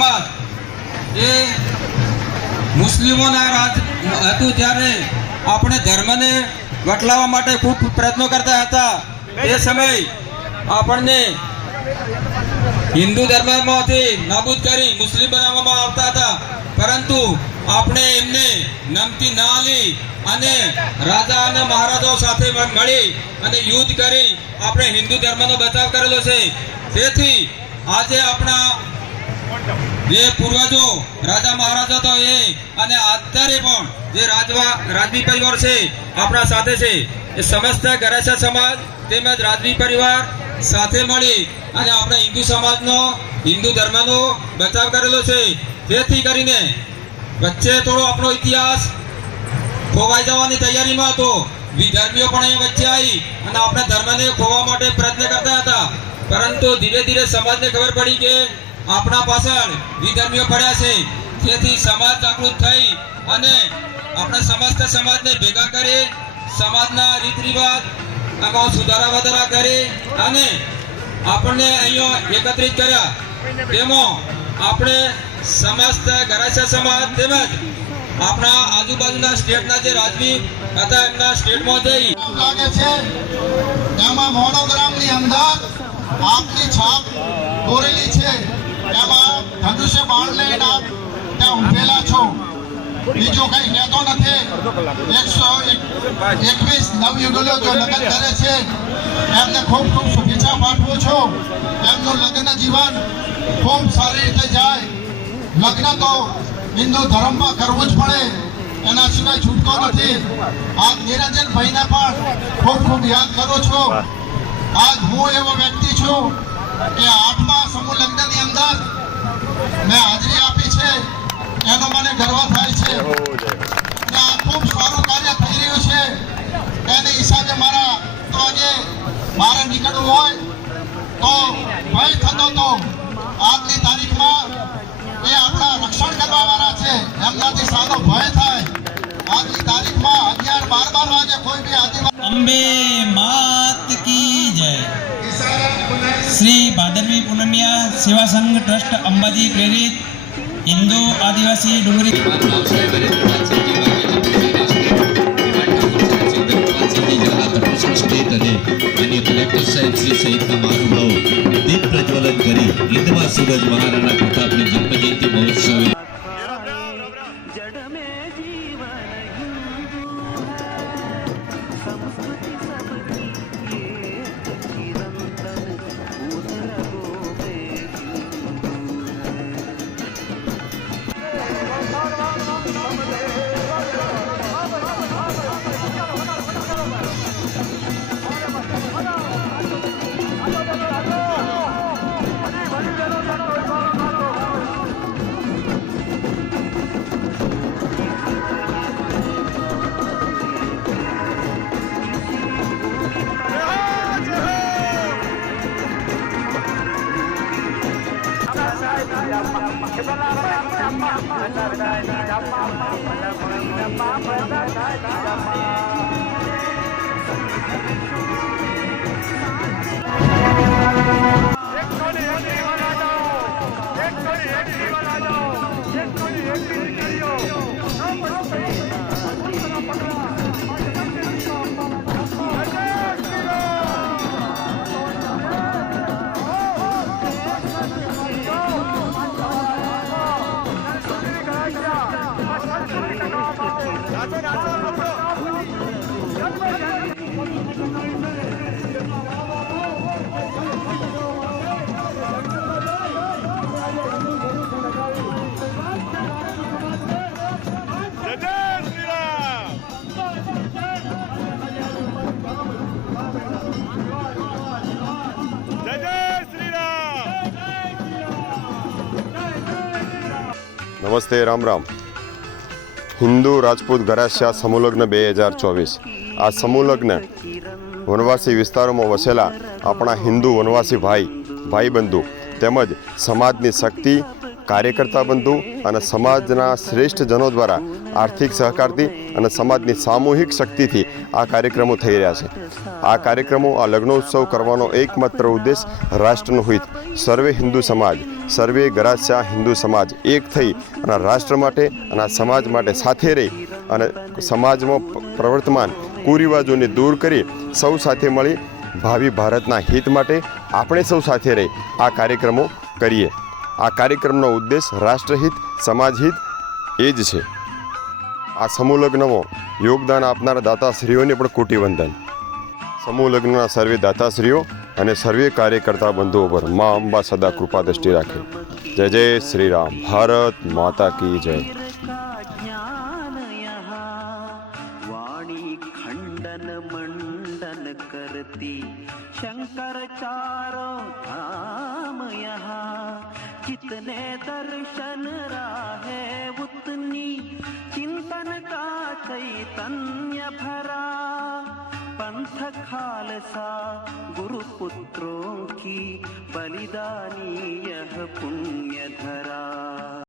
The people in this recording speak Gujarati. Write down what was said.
સમાજ. એ મુસ્લિમોના રાજ હતું ત્યારે આપણે ધર્મને વટલાવવા માટે ખૂબ પ્રયત્નો કરતા હતા. એ સમય આપણને હિન્દુ ધર્મમાંથી નાબૂદ કરી મુસ્લિમ બનાવવામાં આવતા હતા. પરંતુ આપણે એમને નમતી ના લી અને રાજા અને મહારાજાઓ સાથે મળી અને યુદ્ધ કરી આપણે હિન્દુ ધર્મનો બચાવ કરેલો છે. તેથી આજે આપણા જે પૂર્વજો રાજા મહારાજા તો એ અને અત્યારે પણ જે રાજવા રાજવી પરિવાર છે, આપણા સાથે છે, એ સમસ્ત ગરાસા સમાજ તેમજ રાજવી પરિવાર સાથે મળી અને આપણે હિન્દુ સમાજનો, હિન્દુ ધર્મનો બચાવ કરેલો છે. જેથી કરીને વચ્ચે થોડો આપણો ઇતિહાસ ખોવાઈ જવાની તૈયારીમાં હતો. વિધર્મીઓ પણ અહીંયા વચ્ચે આવી અને આપણા ધર્મને ખોવા માટે પ્રયત્ન કરતા હતા. પરંતુ ધીરે ધીરે સમાજને ખબર પડી કે આપણા પાછળ વિધર્મીઓ પડ્યા છે. તેથી સમાજ જાગૃત થઈ અને આપણા સમસ્ત સમાજને ભેગા કરી સમાજના રીત રિવાજ આમાં સુધારા વધારા કરી અને આપણને અહીંયા એકત્રિત કર્યા. તેમાં આપણે સમસ્ત ગરાસા સમાજ તેમજ આપણા આજુબાજુના સ્ટેટના જે રાજવી હતા એમના સ્ટેટમાં જઈ. લાગે છે એમાં મોનોગ્રામની અંદર આપની છાપ દોરેલી છે. એમાં ધનુષ્ય બાણ લઈને ત્યાં ઊભેલા છો. બીજું કઈ કહેતો નથી. એકસો એક- એકવીસ નવયુગલો જો લગ્ન કરે છે, એમને ખૂબ ખૂબ શુભેચ્છા પાઠવું છું. એમનું લગ્ન જીવન ખૂબ સારી રીતે જાય. લગ્ન તો હિન્દુ ધર્મમાં કરવું જ પડે. એના સિવાય છૂટકો નથી. આજ નિરંજનભાઈને પણ ખૂબ ખૂબ યાદ કરું છું. આજ હું એવો વ્યક્તિ છું કે આઠમા સમૂહ લગ્નની અંદર મેં હાજરી આપી છે એનો મને ગર્વ થાય છે. આ ખૂબ સારું કાર્ય થઈ રહ્યું છે. એને હિસાબે મારા તો આજે મારે નીકળવું હોય તો ભય થતો તો આજની તારીખમાં એ આપણા રક્ષણ કરવા વાળા છે. એમનાથી સારો ભય થાય. આજની તારીખમાં અગિયાર બાર બાર વાગે કોઈ બી આદિવાસી શ્રી ભાદરવી પૂનમિયા સેવા સંઘ ટ્રસ્ટ અંબાજી પ્રેરિત હિન્દુ આદિવાસી ડુંગરી સહિતના મહાનુભાવો દીપ પ્રજ્વલન કરી હિન્દમાં સૂરજ મહારાણા પ્રતાપની ได้ได้ได้ได้ได้ได้ได้ได้ได้ได้ได้ได้ નમસ્તે, રામ રામ. હિન્દુ રાજપૂત ગરાસિયા સમૂહલગ્ન બે હજાર ચોવીસ. આ સમૂહલગ્ન વનવાસી વિસ્તારોમાં વસેલા આપણા હિન્દુ વનવાસી ભાઈ ભાઈ બંધુ તેમજ સમાજની શક્તિ, કાર્યકર્તા બંધુ અને સમાજના શ્રેષ્ઠ જનો દ્વારા આર્થિક સહકારથી અને સમાજની સામૂહિક શક્તિથી આ કાર્યક્રમો થઈ રહ્યા છે. આ કાર્યક્રમો, આ લગ્નોત્સવ કરવાનો એકમાત્ર ઉદ્દેશ રાષ્ટ્રનું હિત. સર્વે હિન્દુ સમાજ, સર્વે ગરાસિયા હિન્દુ સમાજ એક થઈ અને રાષ્ટ્ર માટે અને સમાજ માટે સાથે રહી અને સમાજમાં પ્રવર્તમાન કુરિવાજોને દૂર કરી સૌ સાથે મળી ભાવિ ભારતના હિત માટે આપણે સૌ સાથે રહી આ કાર્યક્રમો કરીએ. આ કાર્યક્રમનો ઉદ્દેશ રાષ્ટ્રહિત, સમાજહિત એ જ છે. આ સમૂહ લગ્નમાં યોગદાન આપનારા દાતાશ્રીઓને પણ કોટી વંદન સમૂહ લગ્નના સર્વે દાતાશ્રીઓ અને સર્વે કાર્યકર્તા બંધુઓ પર મા અંબા સદા કૃપા દ્રષ્ટિ રાખે જય જય શ્રી રામ ભારત માતા કી જય का ज्ञान यहाँ वाणी खंडन मंडन करती शंकर चारों धाम यहाँ जितने दर्शन राहे उतनी चिंतन का चैतन्य भरा पंथ खालसा गुरुपुत्रों की बलिदानी यह पुण्य धरा